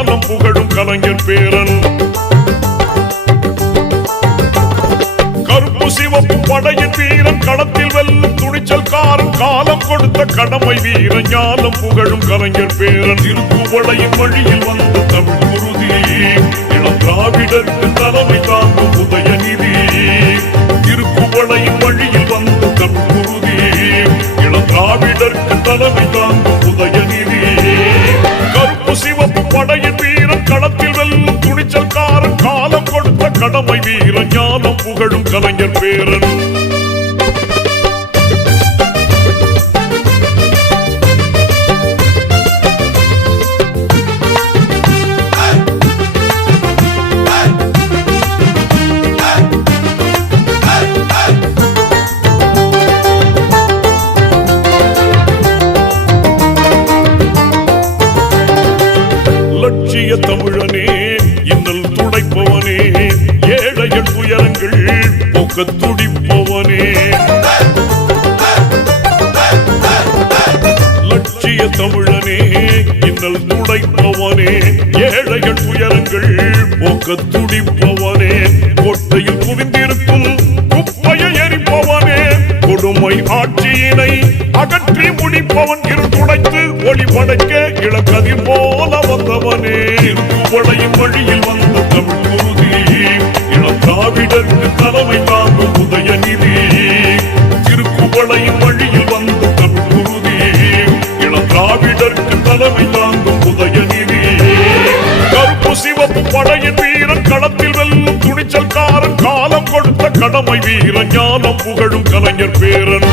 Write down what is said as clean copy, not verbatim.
ஞானம் புகழும் கலைஞர் பேரன். கருப்பு சிவப்பு படையின் வீரன் களத்தில் வெல்லும் துணிச்சல்காரன் காலம் கொடுத்த கடமை வீரன் ஞானம் புகழும் கலைஞர் பேரன். திருக்குவளையின் வழியில் வந்த தமிழ் குருதி இளம் திராவிடருக்கு தலைமை தாங்கும் உதயநிதி. திருக்குவளையின் வழியில் வந்த தமிழ் குருதி இளம் திராவிடருக்கு தலைமை தாங்கும் உதயநிதி. கருப்பு சிவப்பு படையின் வீரன் களத்தில் வெல்லும் துணிச்சல்காரன் காலம் கொடுத்த கடமை வீரன் ஞானம் புகழும் கலைஞர் பேரன். லட்சிய தமிழனே இன்னல் துடைப்பவனே ஏழைகள் துயரங்கள் போக்க துடிப்பவனே. லட்சிய தமிழனே இன்னல் துடைப்பவனே ஏழைகள் துயரங்கள் போக்க துடிப்பவனே. கோட்டையில் குவிந்திருக்கும் குப்பையை எரிப்பவனே கொடுமை ஆட்சியினை அகற்றி முடிப்பவன். இருந்துடைத்து ஒளி படைக்க இளக்கதிர் போல வந்தவனே. திருக்குவளையின் வழியில் வந்த தமிழ் குருதி இளம் திராவிடருக்கு தலைமை தாங்கும் உதயநிதி. திருக்குவளையின் வழியில் வந்த தமிழ் குருதி இளம் திராவிடருக்கு தலைமை தாங்கும் உதயநிதி. கருப்பு சிவப்பு படையின் வீரன் களத்தில் வெல்லும் துணிச்சல்காரன் காலம் கொடுத்த கடமை வீரன் ஞானம் புகழும் கலைஞர் பேரன்.